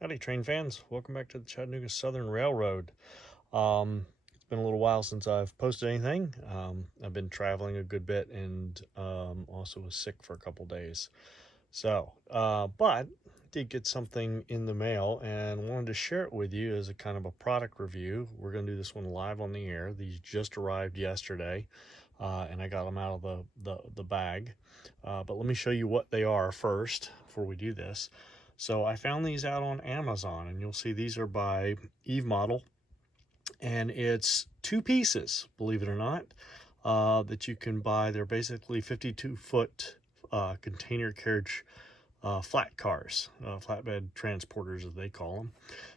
Howdy, train fans. Welcome back to the Chattanooga Southern Railroad. It's been a little while since I've posted anything. I've been traveling a good bit and also was sick for a couple days. But did get something in the mail and wanted to share it with you as a kind of a product review. We're going to do this one live on the air. These just arrived yesterday, and I got them out of the bag. But let me show you what they are first before we do this. So I found these out on Amazon, and you'll see these are by Eve Model, and it's two pieces, believe it or not, that you can buy. They're basically 52-foot container carriage flat cars, flatbed transporters as they call them,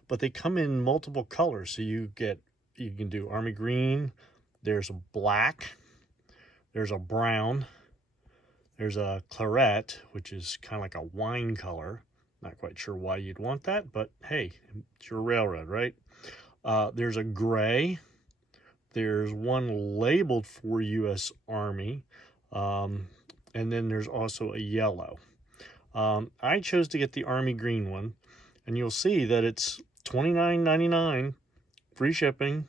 but they come in multiple colors. So you can do army green, there's a black, there's a brown, there's a claret, which is kind of like a wine color. Not quite sure why you'd want that, but hey, it's your railroad, right? There's a gray. There's one labeled for U.S. Army, and then there's also a yellow. I chose to get the Army green one, and you'll see that it's $29.99 free shipping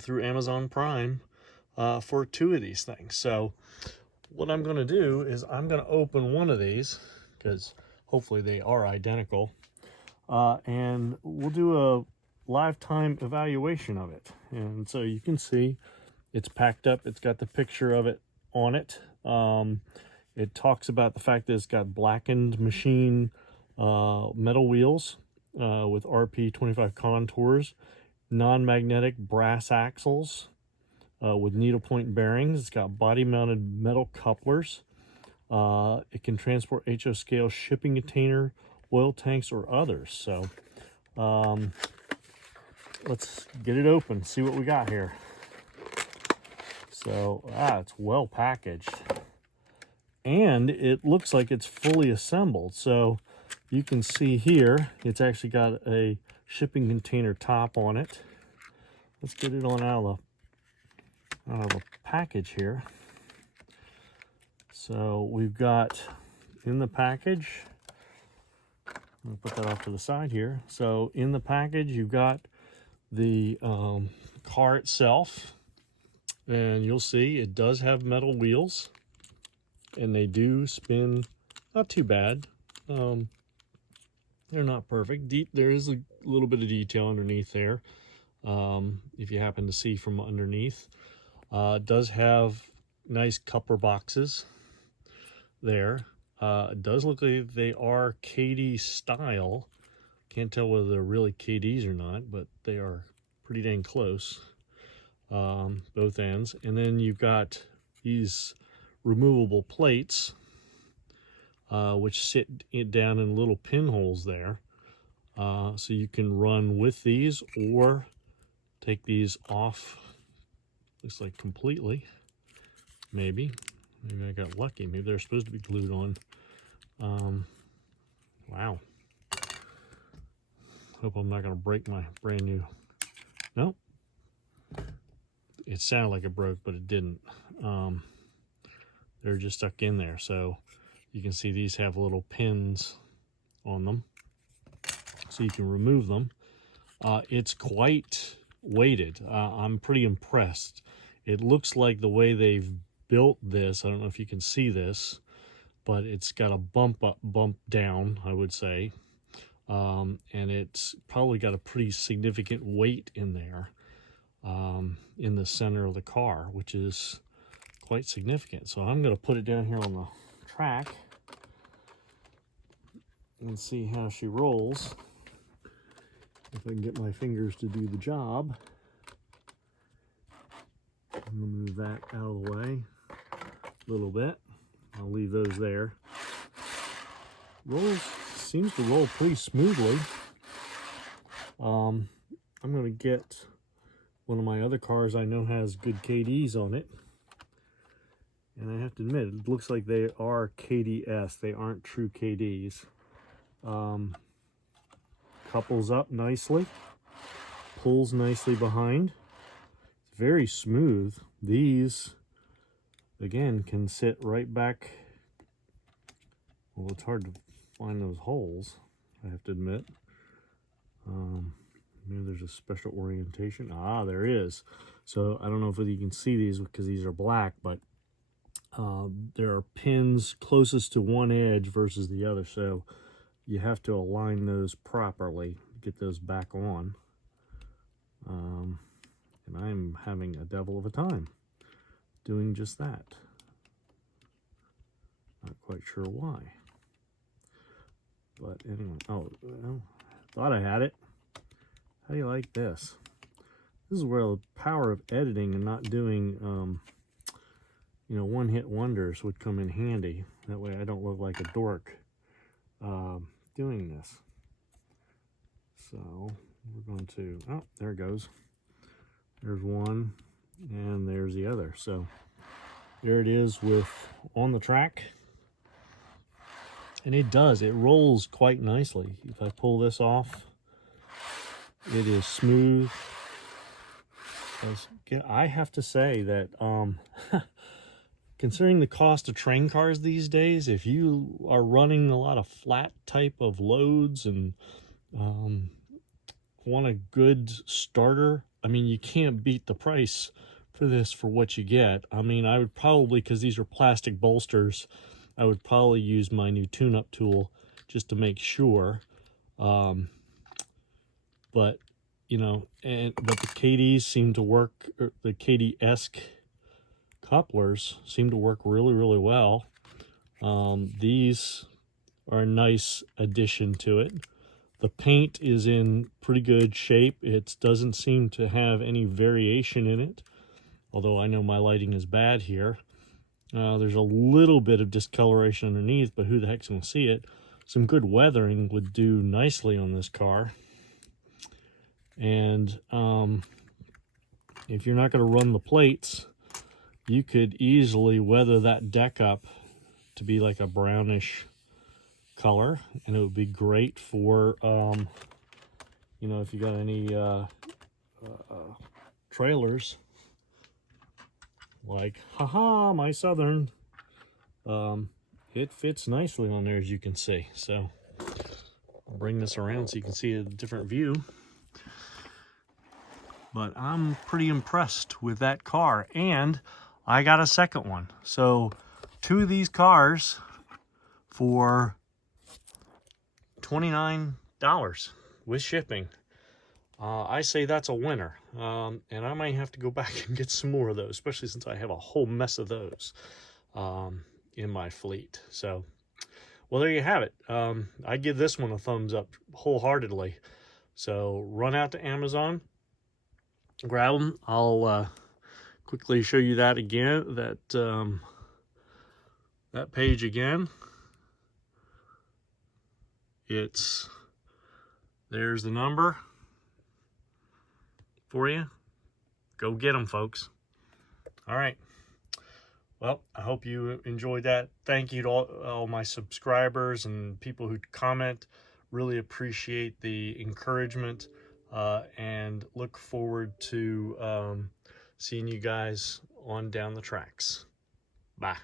through Amazon Prime for two of these things. So what I'm going to do is I'm going to open one of these because hopefully they are identical, and we'll do a lifetime evaluation of it. And so you can see it's packed up. It's got the picture of it on it. It talks about the fact that it's got blackened machine metal wheels with RP25 contours, non-magnetic brass axles with needlepoint bearings. It's got body-mounted metal couplers. It can transport HO scale shipping container, oil tanks, or others. So let's get it open, see what we got here. So it's well packaged, and it looks like it's fully assembled. So you can see here it's actually got a shipping container top on it. Let's get it on out of the package here. So we've got in the package, I'll put that off to the side here. So in the package, you've got the car itself, and you'll see it does have metal wheels, and they do spin not too bad. They're not perfect. There is a little bit of detail underneath there, if you happen to see from underneath. It does have nice coupler boxes there. It does look like they are KD style. Can't tell whether they're really KDs or not, but they are pretty dang close, both ends. And then you've got these removable plates, which sit down in little pinholes there. So you can run with these or take these off, looks like completely. Maybe I got lucky. Maybe they're supposed to be glued on. Wow. Hope I'm not going to break my brand new. Nope. It sounded like it broke, but it didn't. They're just stuck in there. So you can see these have little pins on them, so you can remove them. It's quite weighted. I'm pretty impressed. It looks like the way they've built this, I don't know if you can see this, but it's got a bump up, bump down, I would say. And it's probably got a pretty significant weight in there, in the center of the car, which is quite significant. So I'm going to put it down here on the track and see how she rolls. If I can get my fingers to do the job. I'm going to move that out of the way a little bit. I'll leave those there. Seems to roll pretty smoothly. I'm going to get one of my other cars I know has good KDs on it. And I have to admit, it looks like they are KDS. They aren't true KDs. Couples up nicely. Pulls nicely behind. It's very smooth. These, again, can sit right back. Well, it's hard to find those holes, I have to admit. Maybe there's a special orientation. Ah, there is. So I don't know if you can see these because these are black, but there are pins closest to one edge versus the other. So you have to align those properly to get those back on. And I'm having a devil of a time doing just that. Not quite sure why. But anyway, oh, well, thought I had it. How do you like this? This is where the power of editing and not doing, you know, one-hit wonders would come in handy. That way I don't look like a dork doing this. So we're going to, oh, there it goes. There's one, and there's the other. So there it is with on the track. And it rolls quite nicely. If I pull this off, it is smooth. I have to say that considering the cost of train cars these days, if you are running a lot of flat type of loads and want a good starter, I mean, you can't beat the price for this for what you get. I mean, I would probably, because these are plastic bolsters, I would probably use my new tune-up tool just to make sure. But you know, but the KDs seem to work. The KD-esque couplers seem to work really, really well. These are a nice addition to it. The paint is in pretty good shape. It doesn't seem to have any variation in it, although I know my lighting is bad here. There's a little bit of discoloration underneath, but who the heck's going to see it? Some good weathering would do nicely on this car. And if you're not going to run the plates, you could easily weather that deck up to be like a brownish color, and it would be great for you know, if you got any trailers like, haha, my Southern. It fits nicely on there, as you can see. So I'll bring this around so you can see a different view. But I'm pretty impressed with that car, and I got a second one. So 2 of these cars for $29 with shipping. I say that's a winner, and I might have to go back and get some more of those, especially since I have a whole mess of those in my fleet. So, well, there you have it. I give this one a thumbs up wholeheartedly. So run out to Amazon, grab them. I'll quickly show you that again, that page again. There's the number for you. Go get them, folks. All right. Well, I hope you enjoyed that. Thank you to all my subscribers and people who comment. Really appreciate the encouragement, and look forward to seeing you guys on down the tracks. Bye.